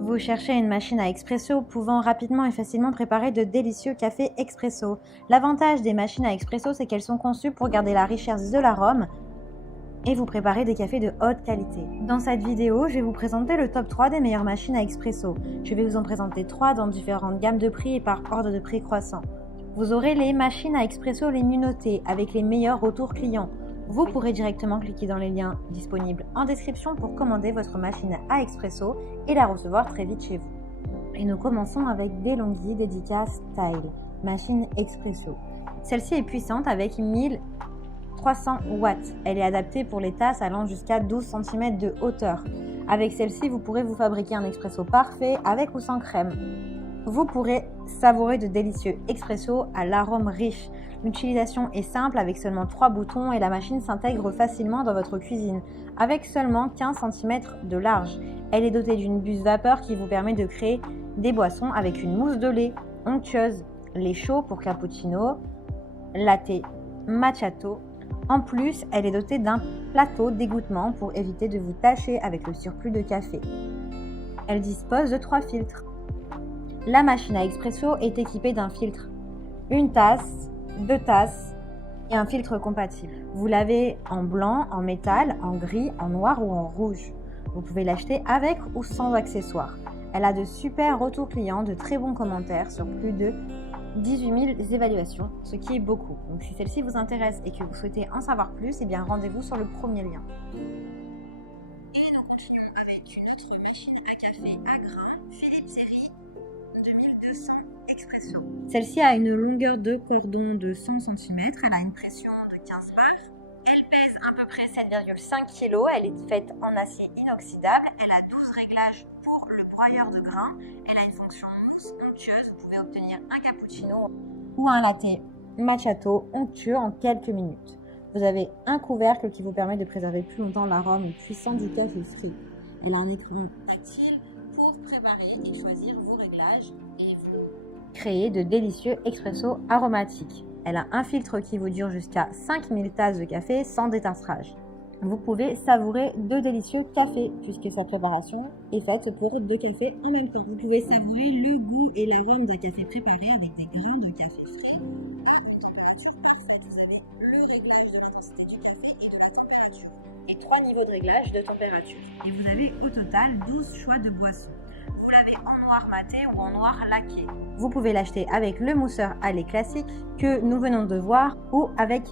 Vous cherchez une machine à expresso pouvant rapidement et facilement préparer de délicieux cafés expresso. L'avantage des machines à expresso, c'est qu'elles sont conçues pour garder la richesse de l'arôme et vous préparer des cafés de haute qualité. Dans cette vidéo, je vais vous présenter le top 3 des meilleures machines à expresso. Je vais vous en présenter 3 dans différentes gammes de prix et par ordre de prix croissant. Vous aurez les machines à expresso les mieux notées avec les meilleurs retours clients. Vous pourrez directement cliquer dans les liens disponibles en description pour commander votre machine à expresso et la recevoir très vite chez vous. Et nous commençons avec DeLonghi Dédicace Style, machine expresso. Celle-ci est puissante avec 1300 watts. Elle est adaptée pour les tasses allant jusqu'à 12 cm de hauteur. Avec celle-ci, vous pourrez vous fabriquer un expresso parfait avec ou sans crème. Vous pourrez savourer de délicieux expresso à l'arôme riche. L'utilisation est simple avec seulement 3 boutons et la machine s'intègre facilement dans votre cuisine avec seulement 15 cm de large. Elle est dotée d'une buse vapeur qui vous permet de créer des boissons avec une mousse de lait onctueuse, lait chaud pour cappuccino, latte, macchiato. En plus, elle est dotée d'un plateau d'égouttement pour éviter de vous tacher avec le surplus de café. Elle dispose de 3 filtres. La machine à expresso est équipée d'un filtre, une tasse, 2 tasses et un filtre compatible. Vous l'avez en blanc, en métal, en gris, en noir ou en rouge. Vous pouvez l'acheter avec ou sans accessoires. Elle a de super retours clients, de très bons commentaires sur plus de 18 000 évaluations, ce qui est beaucoup. Donc si celle-ci vous intéresse et que vous souhaitez en savoir plus, eh bien rendez-vous sur le premier lien. Et nous continuons avec une autre machine à café à grains, Philips série 2200 expresso. Celle-ci a une longueur de cordon de 100 cm, elle a une pression de 15 bars, elle pèse à peu près 7,5 kg, elle est faite en acier inoxydable, elle a 12 réglages pour le broyeur de grains, elle a une fonction mousse onctueuse, vous pouvez obtenir un cappuccino ou un latte macchiato onctueux en quelques minutes. Vous avez un couvercle qui vous permet de préserver plus longtemps l'arôme puissant du café frit. Elle a un écran tactile pour préparer et choisir vos réglages et vous créer de délicieux expresso aromatiques. Elle a un filtre qui vous dure jusqu'à 5000 tasses de café sans détartrage. Vous pouvez savourer de délicieux cafés puisque sa préparation est faite pour 2 cafés en même temps. Vous pouvez savourer le goût et l'arôme d'un café préparé avec des grains de café frais à une température parfaite. Vous avez le réglage de l'intensité du café et de la température et 3 niveaux de réglage de température. Et vous avez au total 12 choix de boissons. Vous l'avez en noir maté ou en noir laqué. Vous pouvez l'acheter avec le mousseur à lait classique que nous venons de voir ou avec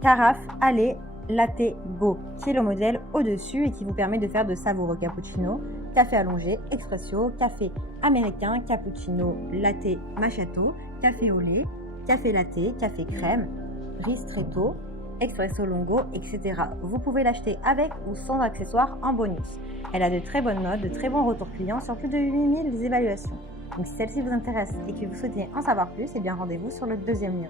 carafe à lait Latte Go, qui est le modèle au-dessus et qui vous permet de faire de savoureux cappuccino, café allongé, expresso, café américain, cappuccino, latte macchiato, café au lait, café latte, café crème, ristretto, expresso longo, etc. Vous pouvez l'acheter avec ou sans accessoires en bonus. Elle a de très bonnes notes, de très bons retours clients sur plus de 8000 évaluations. Donc si celle-ci vous intéresse et que vous souhaitez en savoir plus, eh bien rendez-vous sur le deuxième lien.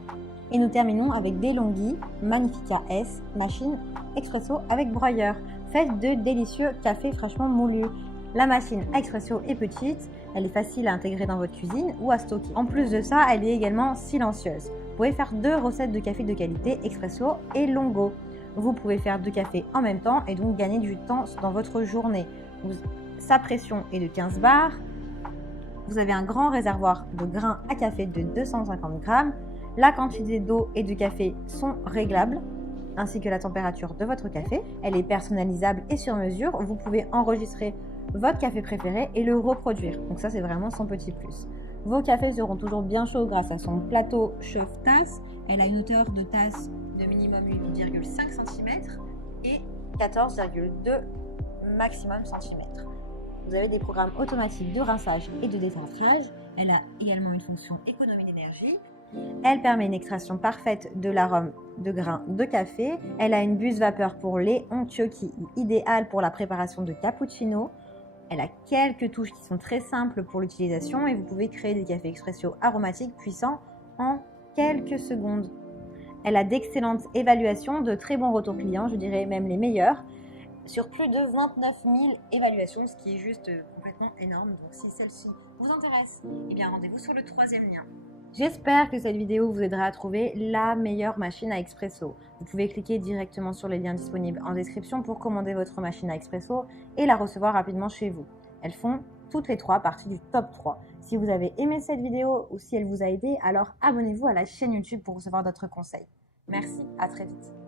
Et nous terminons avec DeLonghi Magnifica S, machine expresso avec broyeur, faite de délicieux cafés fraîchement moulus. La machine à expresso est petite, elle est facile à intégrer dans votre cuisine ou à stocker. En plus de ça, elle est également silencieuse. Vous pouvez faire 2 recettes de café de qualité expresso et longo. Vous pouvez faire 2 cafés en même temps et donc gagner du temps dans votre journée. Sa pression est de 15 bars. Vous avez un grand réservoir de grains à café de 250 grammes. La quantité d'eau et de café sont réglables, ainsi que la température de votre café. Elle est personnalisable et sur mesure. Vous pouvez enregistrer votre café préféré et le reproduire. Donc ça, c'est vraiment son petit plus. Vos cafés seront toujours bien chauds grâce à son plateau chauffe-tasse. Elle a une hauteur de tasse de minimum 8,5 cm et 14,2 maximum centimètres. Vous avez des programmes automatiques de rinçage et de détartrage. Elle a également une fonction économie d'énergie. Elle permet une extraction parfaite de l'arôme de grains de café. Elle a une buse vapeur pour lait onctueux qui est idéale pour la préparation de cappuccino. Elle a quelques touches qui sont très simples pour l'utilisation et vous pouvez créer des cafés expresso aromatiques puissants en quelques secondes. Elle a d'excellentes évaluations, de très bons retours clients, je dirais même les meilleurs, sur plus de 29 000 évaluations, ce qui est juste complètement énorme. Donc si celle-ci vous intéresse, eh bien rendez-vous sur le troisième lien. J'espère que cette vidéo vous aidera à trouver la meilleure machine à expresso. Vous pouvez cliquer directement sur les liens disponibles en description pour commander votre machine à expresso et la recevoir rapidement chez vous. Elles font toutes les 3 parties du top 3. Si vous avez aimé cette vidéo ou si elle vous a aidé, alors abonnez-vous à la chaîne YouTube pour recevoir d'autres conseils. Merci, à très vite.